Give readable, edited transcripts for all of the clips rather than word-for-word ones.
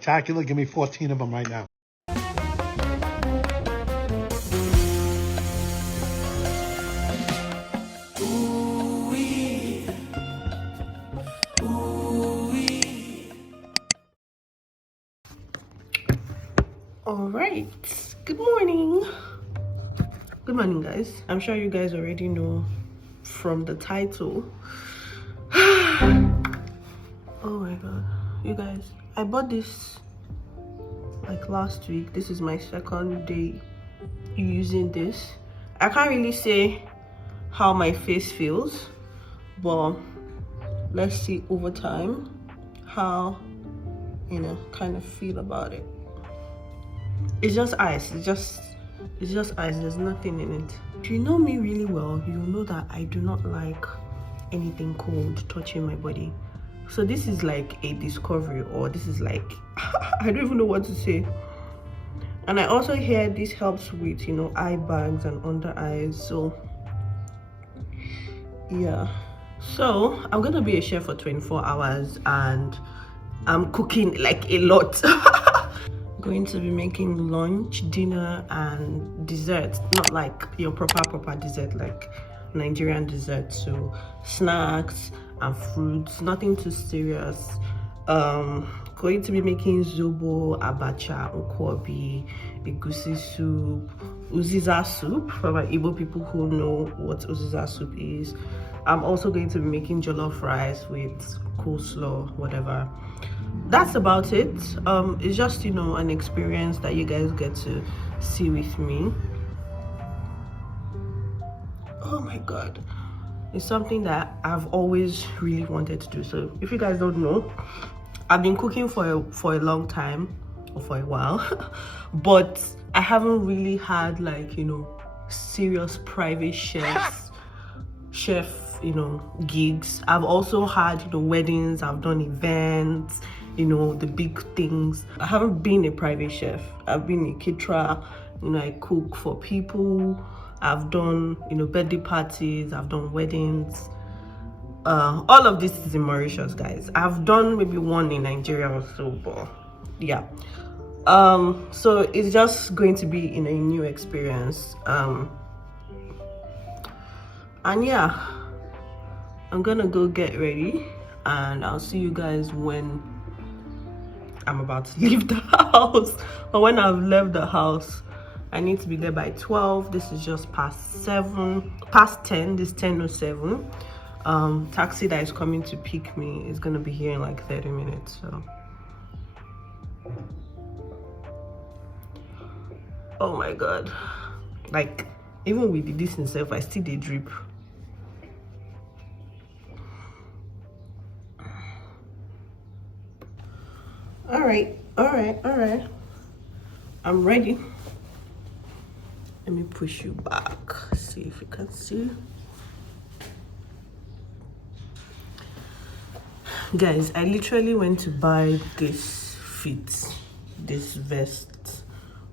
spectacular. Give me 14 of them right now. All right, good morning guys. I'm sure you guys already know from the title. Oh my god, you guys, I bought this like last week. This is my second day using this. I can't really say how my face feels, but let's see over time how, you know, kind of feel about it. It's just ice. It's just ice. There's nothing in it. If you know me really well, you'll know that I do not like anything cold touching my body. So this is like a discovery, or this is like I don't even know what to say. And I also hear this helps with, you know, eye bags and under eyes. So yeah, so I'm gonna be a chef for 24 hours and I'm cooking like a lot. Going to be making lunch, dinner, and dessert. Not like your proper dessert, like Nigerian dessert. So snacks and fruits, nothing too serious. Going to be making zobo, abacha, nkwobi, egusi soup, uziza soup for my Igbo people who know what uziza soup is. I'm also going to be making jollof rice with coleslaw, whatever. That's about it. It's just, you know, an experience that you guys get to see with me. Oh my god, it's something that I've always really wanted to do. So if you guys don't know, I've been cooking for a long time, or for a while, but I haven't really had, like, you know, serious private chef, you know, gigs. I've also had, you know, weddings, I've done events, you know, the big things. I haven't been a private chef. I've been a caterer, you know, I cook for people. I've done, you know, birthday parties, I've done weddings. All of this is in Mauritius, guys. I've done maybe one in Nigeria or so, but yeah. So it's just going to be in a new experience. And yeah, I'm gonna go get ready and I'll see you guys when I'm about to leave the house. But when I've left the house, I need to be there by 12. This is just past 10. This is 10:07. Taxi that is coming to pick me is gonna be here in like 30 minutes. So oh my god, like even with this itself, I still did drip. All right, I'm ready. Let me push you back, see if you can see. Guys, I literally went to buy this vest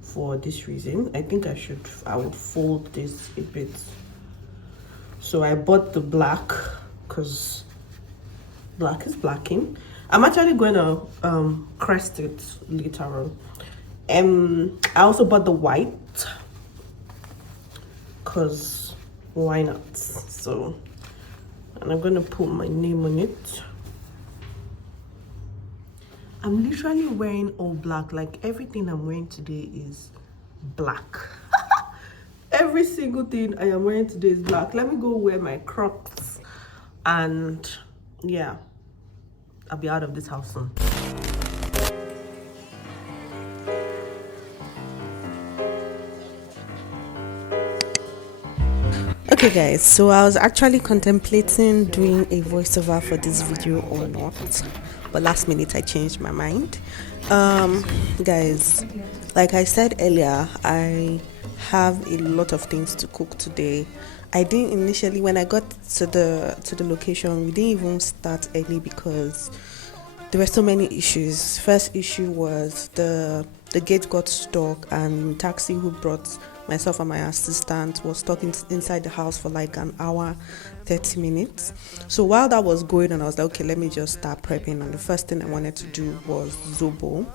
for this reason. I think I would fold this a bit. So I bought the black because black is blacking. I'm actually going to crest it later on. I also bought the white because why not? So, and I'm going to put my name on it. I'm literally wearing all black. Like everything I'm wearing today is black. Every single thing I am wearing today is black. Let me go wear my Crocs and yeah, I'll be out of this house soon. Okay guys, so I was actually contemplating doing a voiceover for this video or not, but last minute I changed my mind. Guys, like I said earlier, I have a lot of things to cook today. I didn't initially, when I got to the location, we didn't even start early because there were so many issues. First issue was the gate got stuck and taxi who brought myself and my assistant was stuck inside the house for like an hour, 30 minutes. So while that was going on, I was like, okay, let me just start prepping. And the first thing I wanted to do was zobo.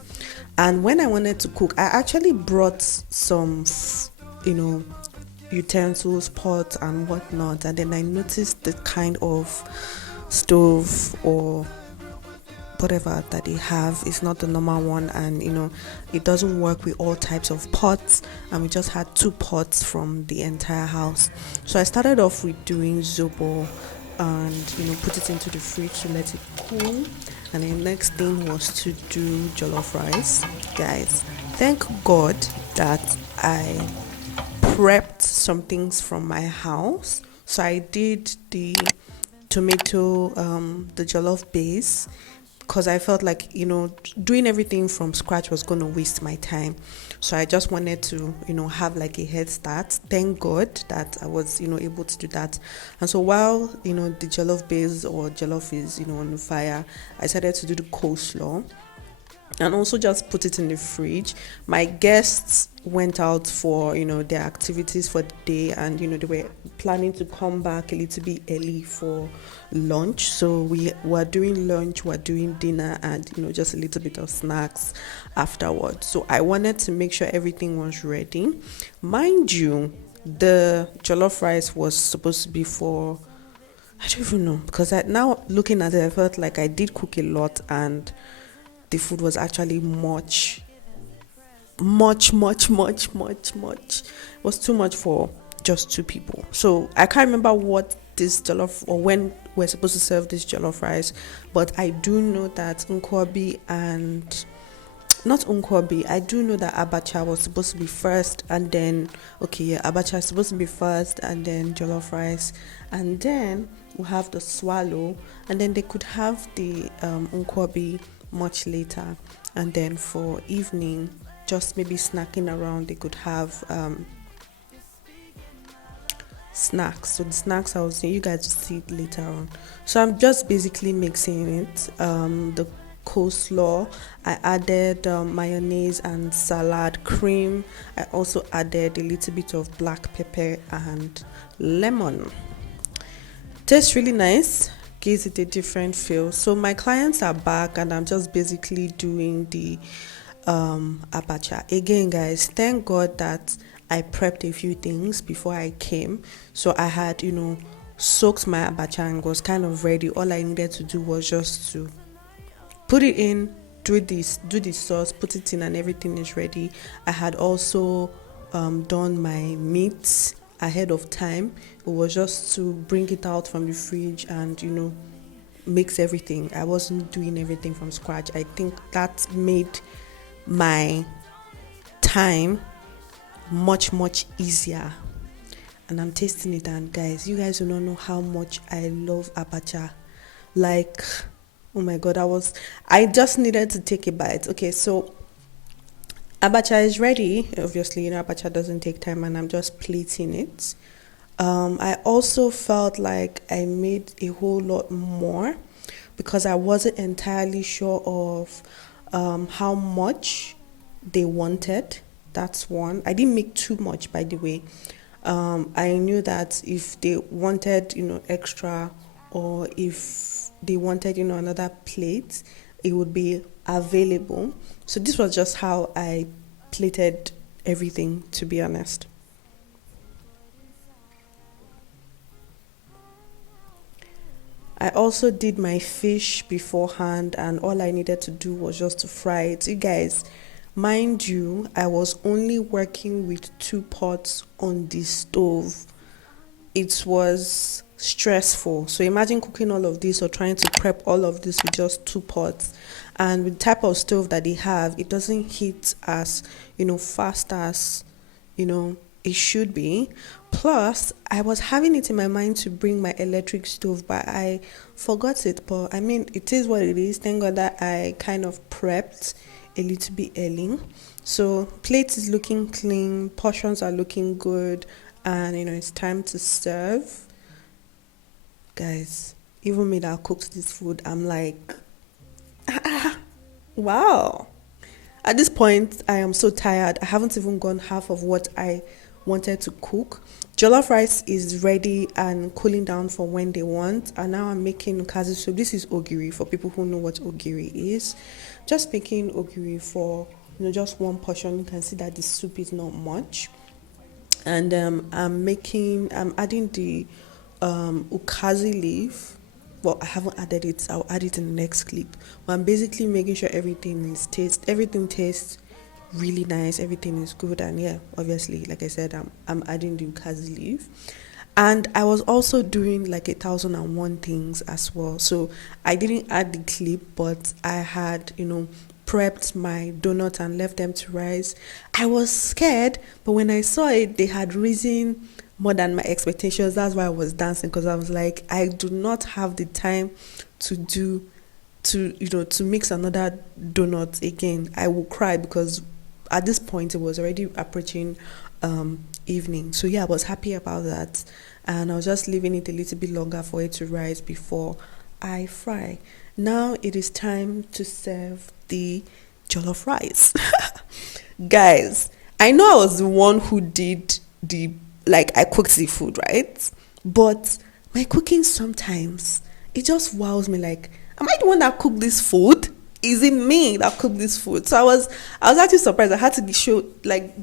And when I wanted to cook, I actually brought some, utensils, pots and whatnot. And then I noticed the kind of stove or whatever that they have is not the normal one, and it doesn't work with all types of pots, and we just had 2 pots from the entire house. So I started off with doing zobo and put it into the fridge to let it cool, and the next thing was to do jollof rice. Guys, thank God that I prepped some things from my house. So I did the tomato, the jollof base, because I felt like doing everything from scratch was going to waste my time. So I just wanted to have like a head start. Thank God that I was able to do that. And so while the jollof base or jollof is on the fire, I decided to do the coleslaw and also just put it in the fridge. My guests went out for their activities for the day, and they were planning to come back a little bit early for lunch. So we were doing lunch, we're doing dinner, and just a little bit of snacks afterwards. So I wanted to make sure everything was ready. Mind you, the jollof rice was supposed to be for, I don't even know, because now looking at it, I felt like I did cook a lot, and the food was actually much. It was too much for just 2 people. So I can't remember what this jollof, or when we're supposed to serve this jollof rice, but I do know that I do know that abacha was supposed to be first, and then abacha is supposed to be first, and then jollof rice, and then we'll have the swallow, and then they could have the nkwobi much later, and then for evening, just maybe snacking around, they could have snacks. So the snacks I was saying, you guys will see it later on. So I'm just basically mixing it. The coleslaw, I added mayonnaise and salad cream. I also added a little bit of black pepper and lemon. Tastes really nice, gives it a different feel. So my clients are back, and I'm just basically doing the abacha. Again, guys, thank God that I prepped a few things before I came. So I had, soaked my abacha and was kind of ready. All I needed to do was just to put it in, do the sauce, put it in, and everything is ready. I had also done my meat ahead of time. It was just to bring it out from the fridge and mix everything. I wasn't doing everything from scratch. I think that made my time much easier. And I'm tasting it, and guys, you guys do not know how much I love abacha. Like, oh my God, I just needed to take a bite. Okay, so abacha is ready. Obviously, abacha doesn't take time, and I'm just plating it. I also felt like I made a whole lot more because I wasn't entirely sure of how much they wanted. That's one. I didn't make too much, by the way. I knew that if they wanted, extra, or if they wanted, another plate, it would be available. So this was just how I plated everything, to be honest. I also did my fish beforehand, and all I needed to do was just to fry it. You guys, mind you, I was only working with 2 pots on the stove. It was stressful. So imagine cooking all of this or trying to prep all of this with just 2 pots. And with the type of stove that they have, it doesn't heat as, fast as, it should be. Plus, I was having it in my mind to bring my electric stove, but I forgot it. But I mean, it is what it is. Thank God that I kind of prepped a little bit early. So plate is looking clean, portions are looking good, and it's time to serve. Guys, even me that cooked this food, I'm like, wow. At this point, I am so tired. I haven't even gone half of what I wanted to cook. Jollof rice is ready and cooling down for when they want. And now I'm making ukazi soup. This is ogiri for people who know what ogiri is. Just making ogiri for just one portion. You can see that the soup is not much. And I'm adding the ukazi leaf. Well, I haven't added it. I'll add it in the next clip. But I'm basically making sure everything tastes really nice. Everything is good, and yeah, obviously, like I said, I'm adding the ukazi leaf. And I was also doing like 1,001 things as well. So I didn't add the clip, but I had prepped my donuts and left them to rise. I was scared, but when I saw it, they had risen more than my expectations. That's why I was dancing, because I was like, I do not have the time to mix another donut again. I will cry, because at this point it was already approaching evening. So yeah, I was happy about that, and I was just leaving it a little bit longer for it to rise before I fry. Now it is time to serve the jollof rice. Guys, I know I was the one who did I cooked the food, right? But my cooking sometimes, it just wows me. Like, am I the one that cooked this food? Is it me that cooked this food? So I was actually surprised. I had to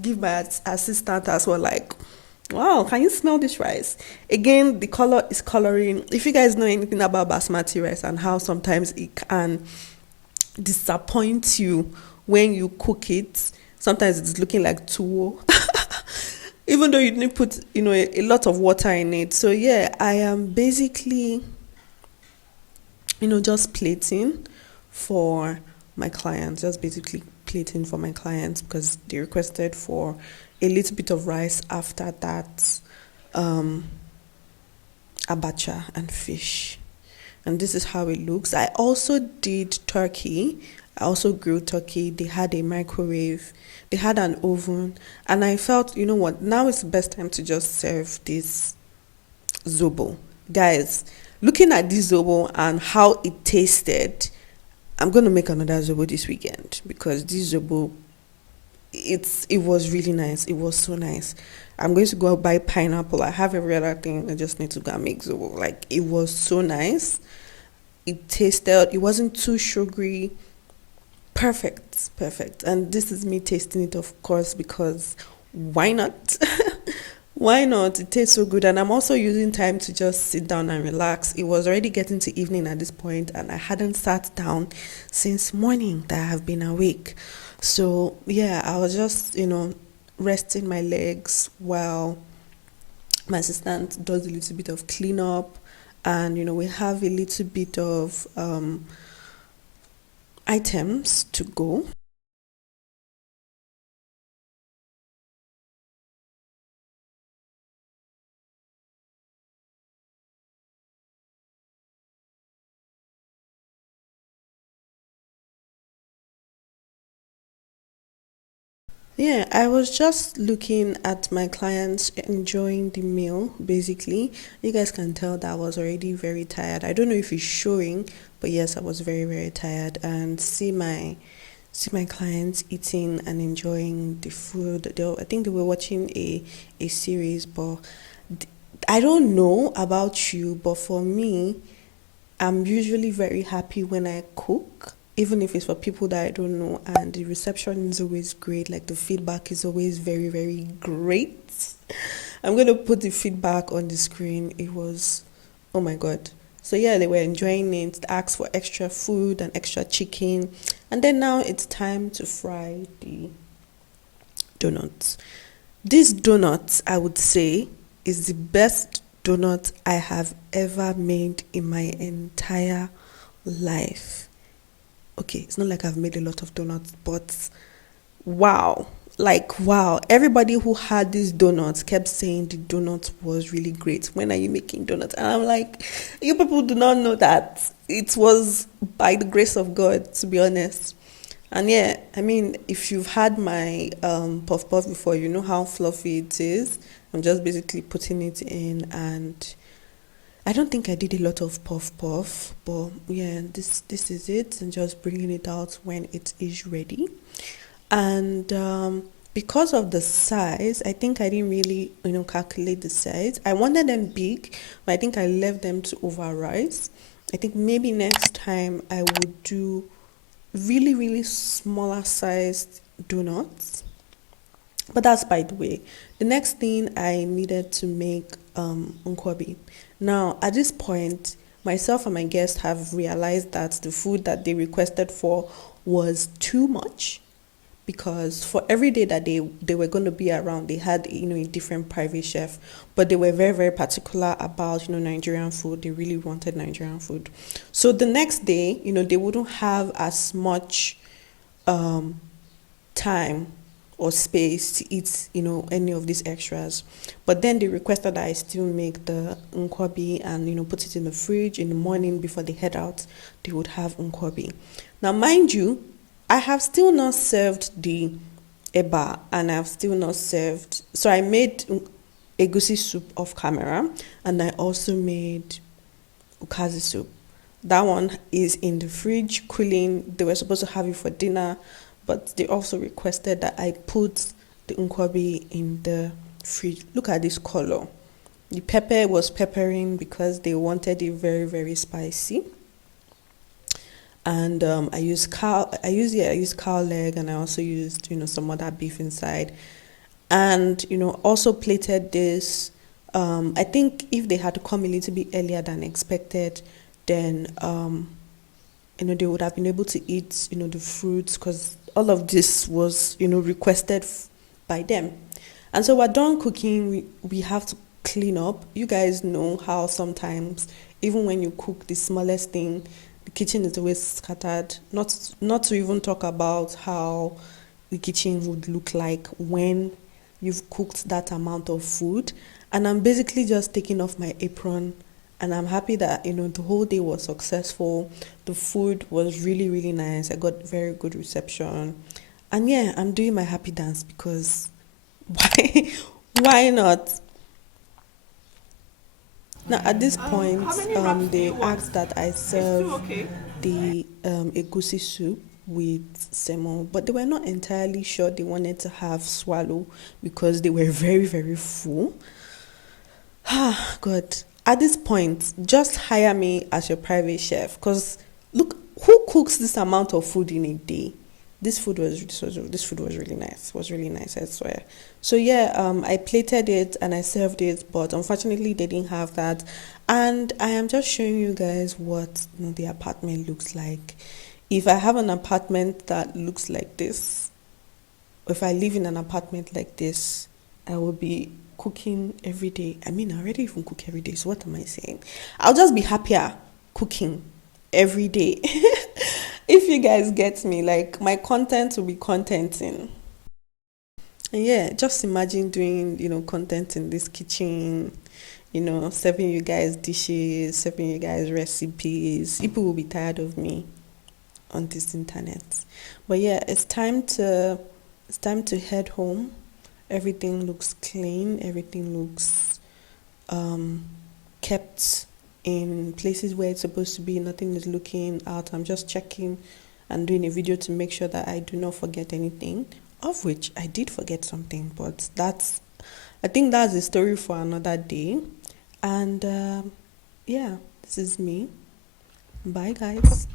give my assistant as well, like, wow, can you smell this rice? Again, the color is coloring. If you guys know anything about basmati rice and how sometimes it can disappoint you when you cook it, sometimes it's looking like tuwo. Even though you didn't put, a lot of water in it. So yeah, I am basically, just plating for my clients. Just basically plating for my clients, because they requested for a little bit of rice after that, abacha and fish. And this is how it looks. I also did turkey. I also grilled turkey. They had a microwave. They had an oven. And I felt, now is the best time to just serve this zobo. Guys, looking at this zobo and how it tasted, I'm going to make another zobo this weekend, because this zobo, it was really nice. It was so nice. I'm going to go buy pineapple. I have every other thing. I just need to go and make zobo. Like, it was so nice. It wasn't too sugary. Perfect. And this is me tasting it, of course, because why not? Why not? It tastes so good. And I'm also using time to just sit down and relax. It was already getting to evening at this point, and I hadn't sat down since morning that I have been awake. So yeah, I was just, resting my legs while my assistant does a little bit of cleanup. And, we have a little bit of items to go. Yeah, I was just looking at my clients enjoying the meal, basically. You guys can tell that I was already very tired. I don't know if it's showing, but yes, I was very, very tired. And see my clients eating and enjoying the food. I think they were watching a series, but I don't know about you, but for me, I'm usually very happy when I cook, even if it's for people that I don't know, and the reception is always great. Like, the feedback is always very, very great. I'm going to put the feedback on the screen. It was, oh my God. So yeah, they were enjoying it, asked for extra food and extra chicken. And then now it's time to fry the donuts. This donut, I would say, is the best donut I have ever made in my entire life. Okay, it's not like I've made a lot of donuts, but wow. Like, wow. Everybody who had these donuts kept saying the donut was really great. When are you making donuts? And I'm like, you people do not know that it was by the grace of God, to be honest. And yeah, I mean, if you've had my puff puff before, you know how fluffy it is. I'm just basically putting it in, and I don't think I did a lot of puff puff, but yeah, this is it, and just bringing it out when it is ready. And because of the size, I think I didn't really, calculate the size. I wanted them big, but I think I left them to overrise. I think maybe next time I would do really, really smaller sized donuts. But that's by the way. The next thing I needed to make nkwobi. Now, at this point, myself and my guests have realized that the food that they requested for was too much, because for every day that they were going to be around, they had a different private chef, but they were very, very particular about Nigerian food. They really wanted Nigerian food. So the next day, they wouldn't have as much time or space to eat any of these extras. But then they requested that I still make the nkwobi and put it in the fridge. In the morning before they head out, they would have nkwobi. Now mind you, I have still not served the eba, and I've still not served. So I made egusi soup off camera, and I also made ukazi soup. That one is in the fridge cooling. They were supposed to have it for dinner, but they also requested that I put the nkwobi in the fridge. Look at this color. The pepper was peppering because they wanted it very, very spicy. And I used cow leg, and I also used some other beef inside, and also plated this. I think if they had to come a little bit earlier than expected, then they would have been able to eat the fruits, because all of this was requested by them. And so we're done cooking. We have to clean up. You guys know how sometimes even when you cook the smallest thing, the kitchen is always scattered. Not to even talk about how the kitchen would look like when you've cooked that amount of food. And I'm basically just taking off my apron, and I'm happy that the whole day was successful. The food was really, really nice. I got very good reception, and yeah, I'm doing my happy dance because why not? Now, at this point, they asked that I serve the egusi soup with semo, but they were not entirely sure they wanted to have swallow because they were very, very full. Ah, God. At this point, just hire me as your private chef, because look, who cooks this amount of food in a day? This food was really nice. It was really nice, I swear. So yeah, I plated it and I served it, but unfortunately they didn't have that. And I am just showing you guys what the apartment looks like. If I have an apartment that looks like this, if I live in an apartment like this, I will be cooking every day. I mean, I already even cook every day, so what am I saying? I'll just be happier cooking every day. If you guys get me, like, my content will be contenting. And yeah, just imagine doing, content in this kitchen, serving you guys dishes, serving you guys recipes. People will be tired of me on this internet. But yeah, it's time to head home. Everything looks clean. Everything looks kept in places where it's supposed to be. Nothing is looking out. I'm just checking and doing a video to make sure that I do not forget anything, of which I did forget something, but I think that's a story for another day. And yeah, this is me. Bye, guys.